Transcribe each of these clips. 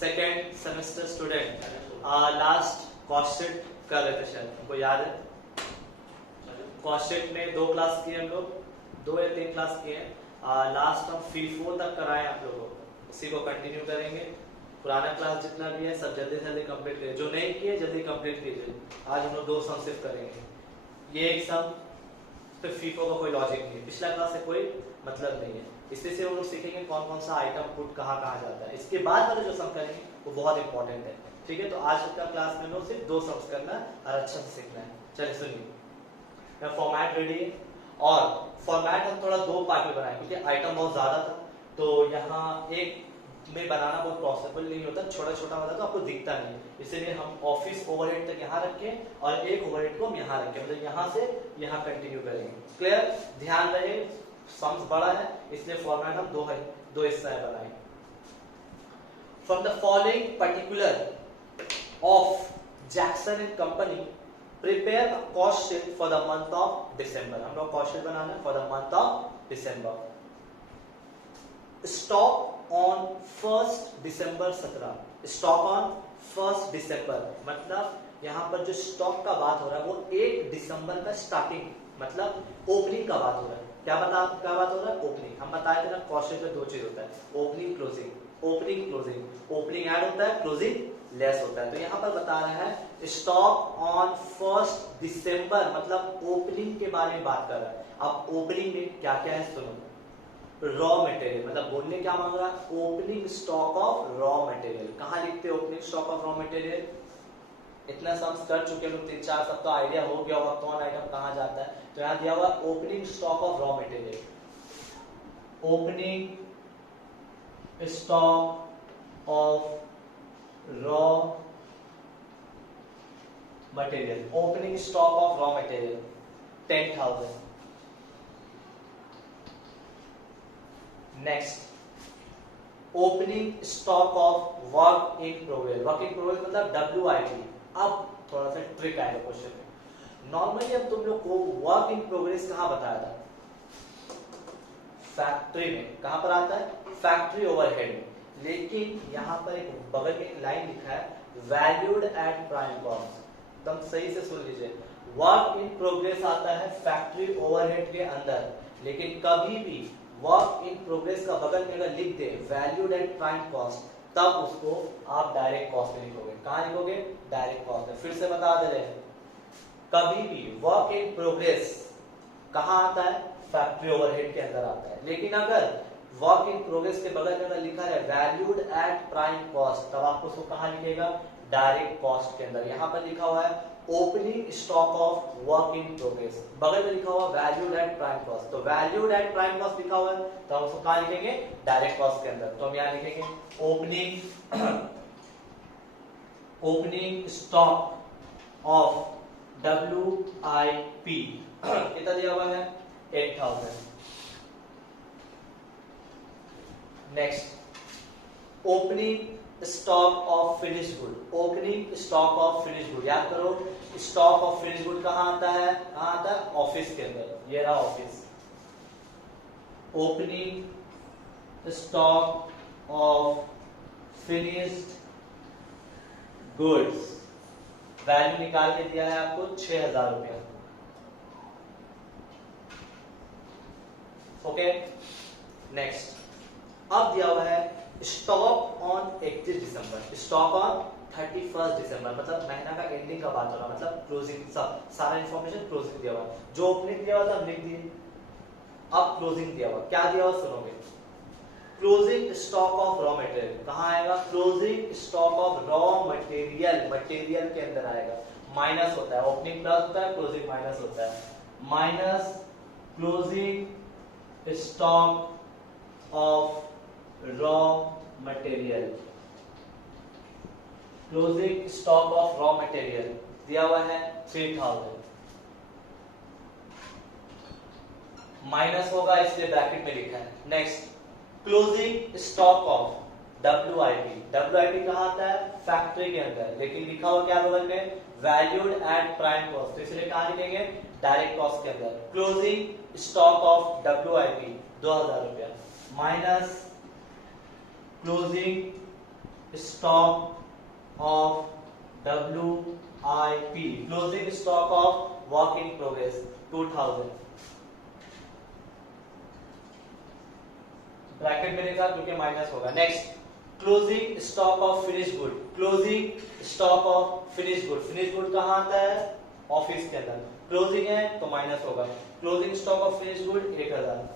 Second semester student last cost sheet कर रहे थे, शायद हमको याद है। कॉस्ट शीट में 2 क्लास किए हम लोग, 2 या 3 क्लास किए हैं। लास्ट हम FIFO तक कराए आप लोगों को, उसी को कंटिन्यू करेंगे। पुराना क्लास जितना भी है सब जल्दी से जल्दी कंप्लीट करिए, जो नहीं किए जल्दी कंप्लीट कीजिए। आज हम लोग 2 सम सिर्फ करेंगे। ये एक सम पे FIFO का कोई लॉजिक नहीं है, पिछला क्लास से कोई मतलब नहीं है, इसलिए से हम लोग सीखेंगे कौन कौन सा आइटम पुट कहाँ जाता है। इसके बाद वाले जो सम करेंगे वो बहुत इंपॉर्टेंट है, ठीक है। तो आज का क्लास में लोग सिर्फ 2 सम्स करना है और अच्छा से सीखना है। चलिए सुनिए, फॉर्मेट रेडी है और फॉर्मेट हम थोड़ा 2 पार्ट में बनाए क्योंकि आइटम बहुत ज्यादा था, तो यहाँ एक में बनाना बहुत पॉसिबल नहीं होता, छोटा छोटा होता तो आपको दिखता नहीं, इसलिए हम ऑफिस ओवरहेड तक यहाँ रखें और एक ओवरहेड को हम यहाँ रखें, मतलब यहाँ से यहाँ कंटिन्यू करेंगे। क्लियर? ध्यान रहे सम्स बड़ा है इसलिए फॉर्मेट हम 2 हिस्सा बनाए। From the following particular of Jackson and company prepare a cost sheet for the month of December. हम लोग कॉस्ट शीट बनाना है for the month of December. Stock on 1 December 17। Stock on 1 दिसंबर मतलब यहाँ पर जो स्टॉक का बात हो रहा है वो 1 दिसंबर का स्टार्टिंग मतलब ओपनिंग का बात हो रहा है। क्या बात हो रहा है? ओपनिंग। हम बताए थे ना कॉस्ट शीट में 2 चीज होता है, opening closing. Opening closing, opening add होता है, क्लोजिंग लेस होता है। तो यहाँ पर बता रहा है स्टॉक ऑन 1 दिसंबर मतलब ओपनिंग के बारे में बात कर रहा है। अब ओपनिंग में क्या क्या है सुनो। रॉ मटेरियल मतलब बोलने क्या मांग रहा है, opening stock of raw material. कहाँ लिखते हैं opening stock of raw material? इतना सम्स कर चुके लोग 3-4, सब तो आइडिया हो गया होगा कौन आइटम कहाँ जाता है। तो यहाँ दिया हुआ opening stock of raw material. Opening stock of raw material, opening stock of raw material 10,000। Next opening stock of work in progress. Work in progress मतलब WIP। अब थोड़ा सा ट्रिक आएगा क्वेश्चन में। नॉर्मली अब तुम लोग को वर्क इन प्रोग्रेस कहाँ बताया था? फैक्ट्री में। कहाँ पर आता है? फैक्ट्री ओवरहेड में। लेकिन यहाँ पर एक बगल में एक लाइन लिखा है वैल्यूड एट प्राइम कॉस्ट। एकदम सही से सुन लीजिए, वर्क इन प्रोग्रेस आता है फैक्ट्री ओवरहेड के अंदर, लेकिन कभी भी वर्क इन प्रोग्रेस का बगल में अगर लिख दे वैल्यूड एट प्राइम कॉस्ट तब उसको आप डायरेक्ट कॉस्ट में लिखोगे। कहाँ लिखोगे? डायरेक्ट कॉस्ट में। फिर से बता दे रहे हैं, कभी भी वर्क इन प्रोग्रेस कहाँ आता है? फैक्ट्री ओवरहेड के अंदर आता है। लेकिन अगर वर्क इन प्रोग्रेस के बगल में अगर लिखा है वैल्यूड एट प्राइम कॉस्ट तब आपको उसको कहाँ लिखेगा? डायरेक्ट कॉस्ट के अंदर। यहाँ पर लिखा हुआ है opening stock of work in progress, बगल में लिखा हुआ वैल्यूड एट प्राइम कॉस्ट। तो वैल्यूड एट प्राइम कॉस्ट लिखा हुआ है तो हम उसको कहाँ लिखेंगे? डायरेक्ट कॉस्ट के अंदर। तो हम यहाँ लिखेंगे ओपनिंग स्टॉक ऑफ WIP कितना दिया हुआ है? 8,000। Next opening stock of finish good. Opening stock of finish good, याद करो स्टॉक ऑफ फिनिश गुड कहाँ आता है? कहाँ आता है? ऑफिस के अंदर। ये रहा office. Opening stock of finished goods, value निकाल के दिया है आपको 6,000 रुपया। ओके नेक्स्ट, अब दिया हुआ है stock on 31 December. Stock on 31 दिसंबर मतलब महीना का एंडिंग का बात हो रहा, मतलब क्लोजिंग। सब सारा इंफॉर्मेशन क्लोजिंग दिया हुआ है। जो ओपनिंग दिया हुआ था लिख दिए, अब क्लोजिंग दिया हुआ। क्या दिया हुआ सुनोगे? Closing stock of raw material. कहाँ आएगा? Closing stock of raw material, material के अंदर आएगा। माइनस होता है, ओपनिंग प्लस होता है, क्लोजिंग माइनस होता है। Minus closing stock of raw material. Closing stock of raw material दिया हुआ है 3,000। माइनस होगा इसलिए ब्रैकेट में लिखा है। Next closing stock of WIP। WIP कहाँ आता है? फैक्ट्री के अंदर, लेकिन लिखा हुआ क्या बगल में? वैल्यूड एट प्राइम कॉस्ट, तो इसलिए कहाँ लिखेंगे? डायरेक्ट कॉस्ट के अंदर। क्लोजिंग स्टॉक ऑफ WIP 2,000 रुपया minus closing stock of WIP, closing stock of work in progress 2000, bracket मिलेगा क्योंकि माइनस होगा। Next, closing stock of finish good, closing stock of finish good, finish good कहाँ आता है? Office के अंदर, closing है तो माइनस होगा। Closing stock of finish good 1000,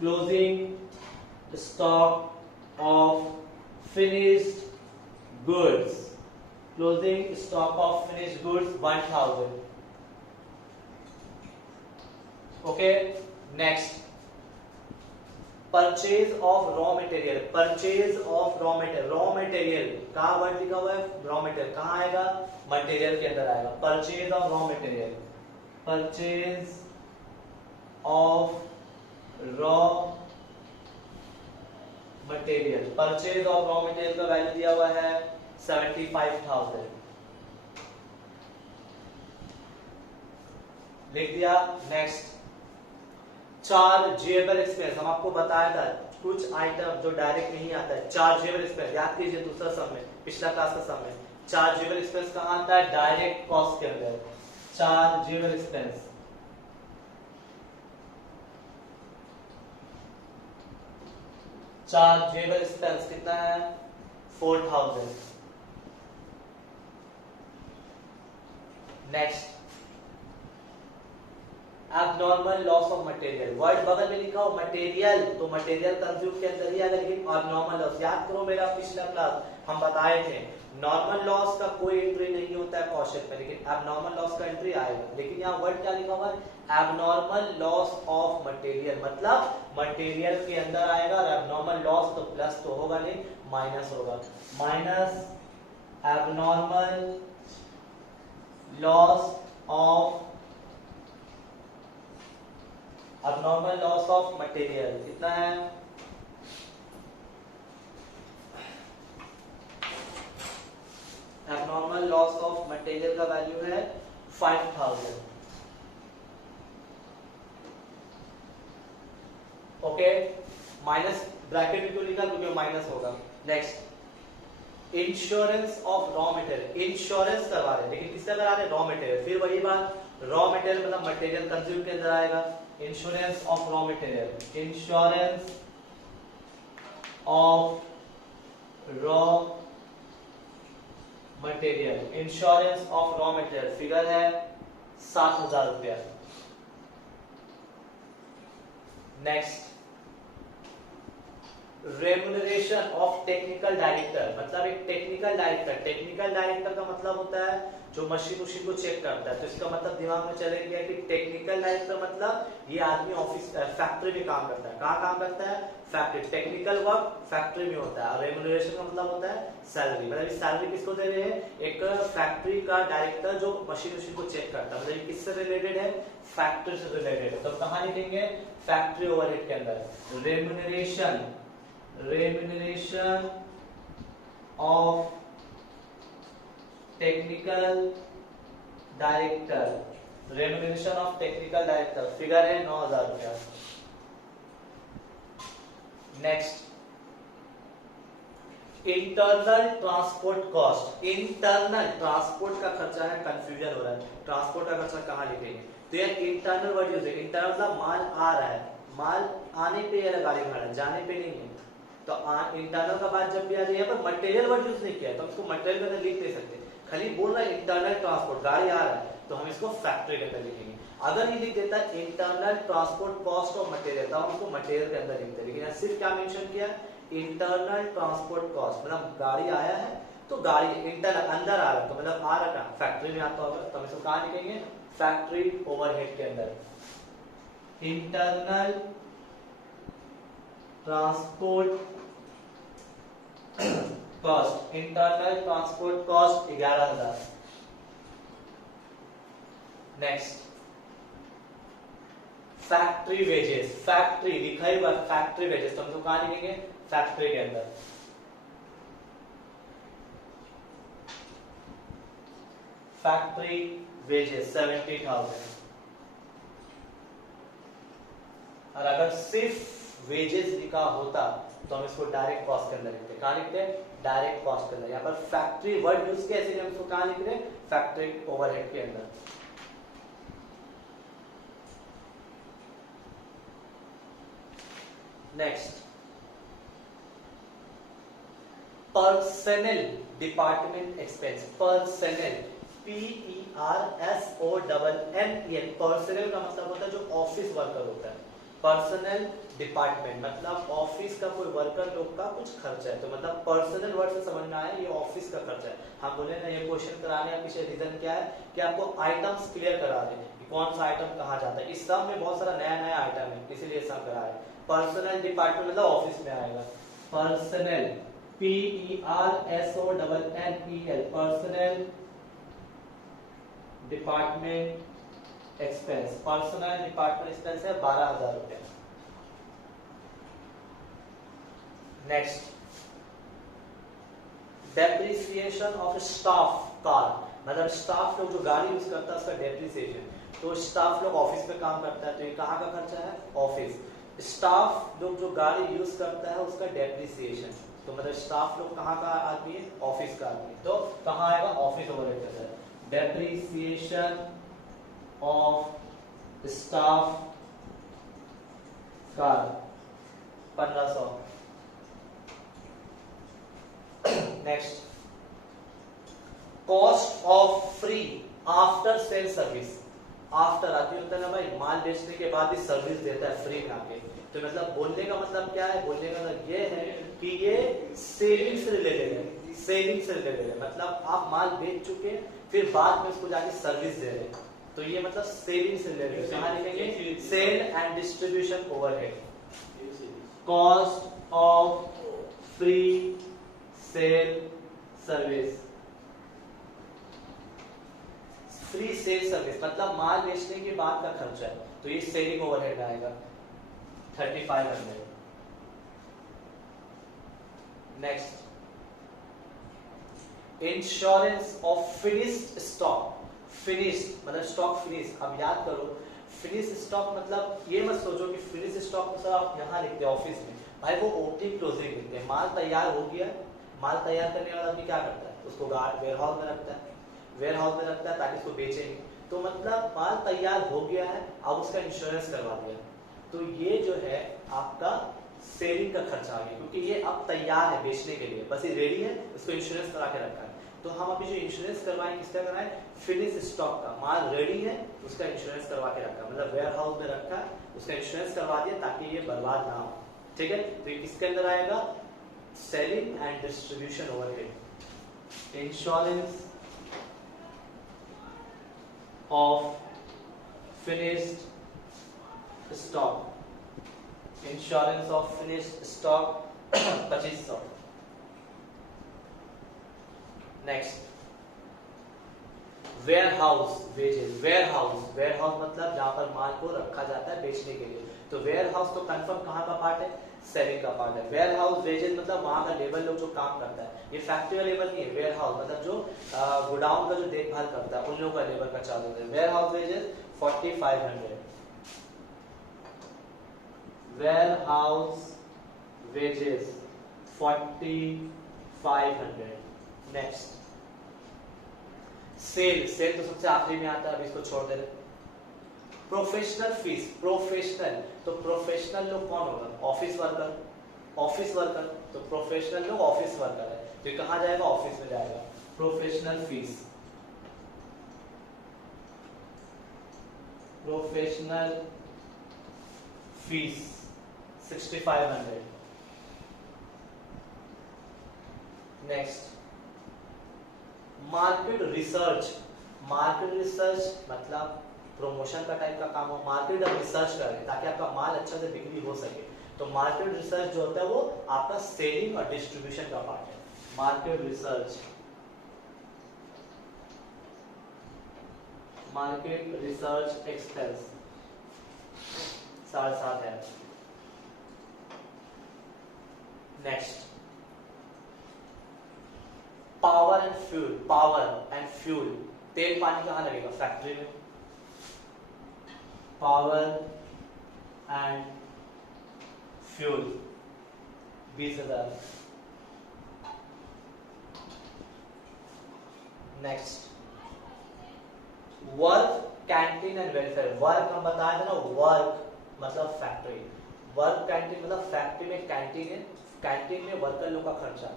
closing stock of finished goods, closing stock of finished goods 1000। Okay, next, purchase of raw material, purchase of raw material, raw material कहां word लिखा हुआ है? Raw material कहां आएगा? Material के अंदर आएगा। Purchase of raw material, purchase of raw material, purchase of raw material का वैल्यू दिया हुआ है 75,000, लिख दिया। नेक्स्ट, चार्जेबल एक्सपेंस, हम आपको बताया था कुछ आइटम जो डायरेक्ट नहीं आता है, चार्जेबल एक्सपेंस याद कीजिए, दूसरा सम में, पिछला क्लास का सम में, चार्जेबल एक्सपेंस कहां आता है? डायरेक्ट कॉस्ट के अंदर, चार्जेबल एक्सपेंस, चार्जेबल एक्सपेंस कितना है? 4000। Next, abnormal loss of material, word बगल में लिखा हो मटेरियल तो मटेरियल कंज्यूम के अंदर ही आएगा, लेकिन एबनॉर्मल लॉस याद करो, मेरा पिछला क्लास हम बताए थे नॉर्मल लॉस का कोई एंट्री नहीं होता है कॉस्ट शीट में, लेकिन एबनॉर्मल लॉस का एंट्री आएगा। लेकिन यहाँ वर्ड क्या लिखा हुआ है? एबनॉर्मल लॉस ऑफ मटेरियल, मतलब मटेरियल के अंदर आएगा, और एबनॉर्मल लॉस तो प्लस तो होगा नहीं, माइनस होगा, minus abnormal loss of, abnormal loss of material कितना है? abnormal loss of material का वैल्यू है 5000। ओके, माइनस ब्रैकेट में क्यों लिखा? क्योंकि माइनस होगा। Next, insurance of raw material, insurance करवा रहे हैं, लेकिन किसका करा रहे हैं? Raw material. फिर वही बात, रॉ मटेरियल मतलब मटेरियल कंज्यूम के अंदर आएगा। Insurance of raw material, insurance of raw material, insurance of raw material figure है 7000 रुपया। Next, remuneration of technical director, मतलब एक टेक्निकल डायरेक्टर, टेक्निकल डायरेक्टर का मतलब होता है जो मशीन को चेक करता है, तो इसका मतलब दिमाग में चले गया कि टेक्निकल डायरेक्टर मतलब ये आदमी ऑफिस फैक्ट्री में काम करता है। कहाँ काम करता है? फैक्ट्री, टेक्निकल वर्क फैक्ट्री में होता है। और रेम्युनरेशन का मतलब होता है सैलरी, मतलब सैलरी किसको दे रहे हैं? एक फैक्ट्री का डायरेक्टर जो मशीन को चेक करता है, मतलब किससे रिलेटेड है? फैक्ट्री से रिलेटेड है। तो कहाँ लिखेंगे? फैक्ट्री ओवरहेड के अंदर remuneration, remuneration of technical director, remuneration of technical director figure है 9000 रुपया। Next, internal transport cost, internal transport का खर्चा है, कंफ्यूजन हो रहा है, ट्रांसपोर्ट का खर्चा कहाँ लिखेंगे? तो यार इंटरनल वर्ड यूज है, इंटरनल मतलब माल आ रहा है, माल आने पे या गाड़ी भाड़ा, जाने पे नहीं है। तो इंटरनल का बात जब भी आ जाए, यहाँ पर मटेरियल वर्ड यूज नहीं किया, तो हम इसको मटेरियल के अंदर लिख नहीं सकते, खाली बोल रहा है इंटरनल ट्रांसपोर्ट, गाड़ी आ रहा है तो हम इसको फैक्ट्री के अंदर लिखेंगे। अगर ये लिख देता है internal transport cost of material, तो हम उसको मटेरियल के अंदर लिखते हैं। लेकिन यहाँ सिर्फ क्या मेंशन किया? इंटरनल ट्रांसपोर्ट कॉस्ट, मतलब गाड़ी आया है तो गाड़ी इंटरनल अंदर आ रहा है, तो मतलब आ रहा है फैक्ट्री में आता होगा, तो हम इसको कहाँ लिखेंगे? फैक्ट्री ओवरहेड के अंदर। Internal transport cost, internal transport cost 11000। Next, factory wages, factory लिखा ही हुआ फैक्ट्री वेजेस, तो हम तो कहां लिखेंगे? फैक्ट्री के अंदर। Factory wages 70,000। और अगर सिर्फ वेजेस लिखा होता तो हम इसको डायरेक्ट कॉस्ट के अंदर लिखते हैं। कहाँ लिखते हैं? डायरेक्ट कॉस्ट के अंदर। यहाँ पर फैक्ट्री वर्ड यूज किया, इसलिए हम इसको कहाँ लिख रहे हैं? फैक्ट्री ओवरहेड के अंदर। Next, personal department expense. Personal, PERSONNEL, personal का मतलब होता है जो ऑफिस वर्कर होता है। पर्सनल डिपार्टमेंट मतलब ऑफिस का कोई वर्कर लोग का कुछ खर्चा है, तो मतलब पर्सनल वर्ड से समझ में आया ये ऑफिस का खर्चा है। हम बोले ना ये क्वेश्चन कराने का पीछे रीजन क्या है कि आपको आइटम्स क्लियर करा दें कि कौन सा आइटम कहाँ जाता है। इस सब में बहुत सारा नया नया आइटम है, इसीलिए सब करा है। पर्सनल डिपार्टमेंट मतलब ऑफिस में आएगा। Personal, PERSONNEL, personal department expense. Personal department expense है 12,000 रुपए। Next, depreciation of staff car, मतलब स्टाफ लोग जो गाड़ी यूज करता है उसका डेप्रिसिएशन। तो स्टाफ लोग ऑफिस में काम करता है तो ये कहाँ का खर्चा है? ऑफिस। स्टाफ लोग जो गाड़ी यूज करता है उसका डेप्रिसिएशन, तो मतलब स्टाफ लोग कहाँ का आदमी है? ऑफिस का आदमी, तो कहाँ आएगा? ऑफिस ओवरहेड के अंदर। Depreciation of staff car 1500। Next, cost of free after sale service. After आती होता है ना भाई, माल बेचने के बाद ही सर्विस देता है फ्री में आके। तो मतलब बोलने का मतलब क्या है? बोलने का मतलब ये है कि ये सेलिंग से रिलेटेड है। सेलिंग से रिलेटेड है मतलब आप माल बेच चुके फिर बाद में उसको जाके सर्विस दे रहे हैं, तो ये मतलब सेलिंग से रिलेटेड। कहाँ लिखेंगे? Sale and distribution overhead. Cost of free sale service. Free sale service मतलब माल बेचने के बाद का खर्चा है, तो ये सेलिंग ओवरहेड आएगा 3500। Next, insurance of finished stock. Finished मतलब स्टॉक फिनिश। अब याद करो, फिनिश स्टॉक मतलब ये मत सोचो कि फिनिश स्टॉक में सर आप यहाँ लिखते हैं ऑफिस में, भाई वो ओपनिंग क्लोजिंग लिखते हैं। माल तैयार हो गया, माल तैयार करने वाला आदमी क्या करता है? उसको वेयर हाउस में रखता है, वेयर हाउस में रखता है ताकि उसको बेचेंगे। तो मतलब माल तैयार हो गया है, अब उसका इंश्योरेंस करवा दिया, तो ये जो है आपका सेलिंग का खर्चा आ गया, क्योंकि ये अब तैयार है बेचने के लिए, बस ये रेडी है, इसको इंश्योरेंस करा के रखा है। तो हम अभी जो इंश्योरेंस करवाएंगे किसका कराएं? फिनिश स्टॉक का। माल रेडी है उसका इंश्योरेंस करवा के रखा, मतलब वेयर हाउस में रखा है उसका इंश्योरेंस करवा दिया ताकि ये बर्बाद ना हो। ठीक है, तो ये किसके अंदर आएगा? Selling and distribution overhead. Insurance of finished stock. Insurance of finished stock 2500। Next, warehouse wages. Warehouse मतलब जहां पर माल को रखा जाता है बेचने के लिए, तो वेयर हाउस तो कंफर्म कहाँ का पार्ट है? सेलिंग का पार्ट है। वेयर हाउस वेजेस मतलब वहां का लेबर लोग जो काम करता है, ये फैक्ट्री का लेबर नहीं है। वेयर हाउस मतलब जो गोडाउन का जो देखभाल करता है उन लोगों का लेबर का चार्ज होता है। Warehouse wages 4500। Warehouse wages 4500। Next, sale तो सबसे आखिरी में आता है, अभी इसको छोड़ दे रहे। Professional fees. प्रोफेशनल तो प्रोफेशनल लोग कौन होगा? Office worker. ऑफिस वर्कर तो प्रोफेशनल लोग ऑफिस वर्कर है, तो कहाँ जाएगा? ऑफिस में जाएगा। Professional fees. Professional fees 6500। Next, market research. Market research मतलब प्रमोशन का टाइप का काम हो। मार्केट अब रिसर्च कर रहे हैं ताकि आपका माल अच्छा से बिक्री हो सके, तो मार्केट रिसर्च जो होता है वो आपका सेलिंग और डिस्ट्रीब्यूशन का पार्ट है। Market research, market research expense 7,500 है। Next, power and fuel. Power and fuel, तेल पानी कहाँ लगेगा? फैक्ट्री में। Power and fuel 20,000। Next work canteen and welfare. Work हम बताया था ना, वर्क मतलब फैक्ट्री, वर्क कैंटीन मतलब फैक्ट्री में कैंटीन है, कैंटीन में वर्कर लोग का खर्चा,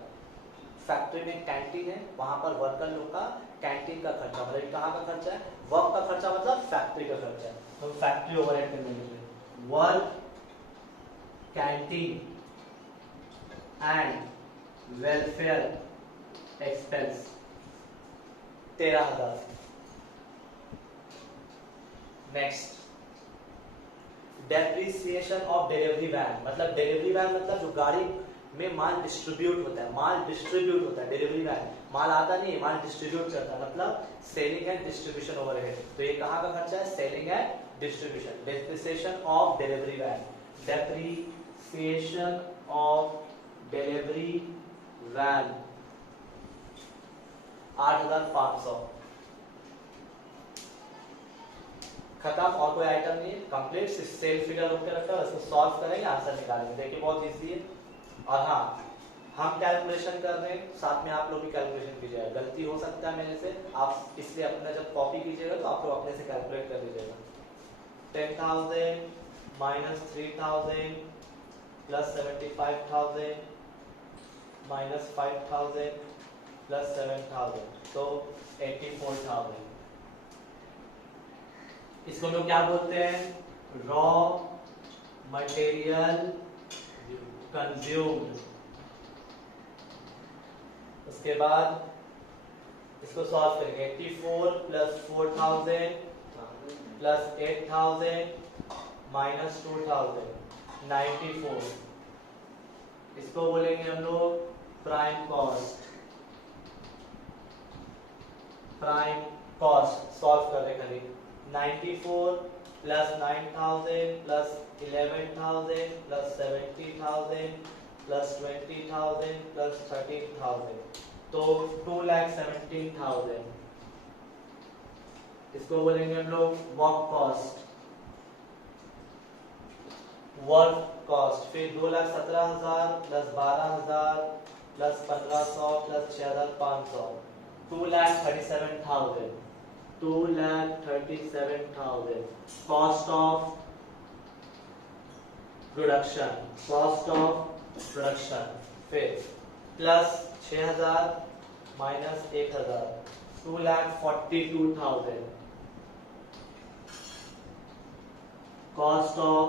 फैक्ट्री में कैंटीन है वहां पर वर्कर लोग का कैंटीन का खर्चा, मतलब कहाँ का खर्चा है, वर्क का खर्चा मतलब फैक्ट्री का खर्चा है, तो फैक्ट्री ओवरहेड करने के लिए work canteen and welfare expense 13,000। Next depreciation of delivery van, मतलब डिलीवरी वैन मतलब जो गाड़ी में माल डिस्ट्रीब्यूट होता है, माल डिस्ट्रीब्यूट होता है, डिलीवरी वैन माल आता नहीं है, माल डिस्ट्रीब्यूट करता है, मतलब सेलिंग एंड डिस्ट्रीब्यूशन ओवरहेड। तो ये कहाँ का खर्चा है, selling and distribution. Depreciation of delivery van, depreciation of delivery van 8,500। खत्म, और कोई आइटम नहीं है, कंप्लीट। सेल फिगर उठ के रखा है, इसको सॉल्व करेंगे, आंसर निकालेंगे। देखिए बहुत इजी है। और हाँ, हम कैलकुलेशन कर रहे हैं, साथ में आप लोग भी कैलकुलेशन कीजिएगा, गलती हो सकता है मेरे से, आप इसलिए अपना जब कॉपी कीजिएगा तो आप लोग अपने से कैलकुलेट कर लीजिएगा। 10,000 माइनस 3,000 प्लस 75,000 माइनस 5,000 प्लस 7,000, तो 84,000। इसको लोग क्या बोलते हैं, रॉ मटेरियल कंज्यूम्ड। उसके बाद इसको सॉल्व करेंगे, 84 प्लस 4,000 प्लस 8,000 माइनस 2,000 94। इसको बोलेंगे हम लोग prime cost. Prime cost solve कर रहे खाली, 94 plus 9,000 plus 11,000 plus 70,000 plus 20,000 plus 13,000, तो 2,17,000। इसको बोलेंगे हम लोग वर्क कॉस्ट। वर्क कॉस्ट फिर 2,17,000 plus 12,000 plus 1,500 plus 6,500, 2,37,000। 2,37,000 cost of production, cost of production. फिर प्लस 6,000 माइनस 1,000, 2,42,000 कॉस्ट ऑफ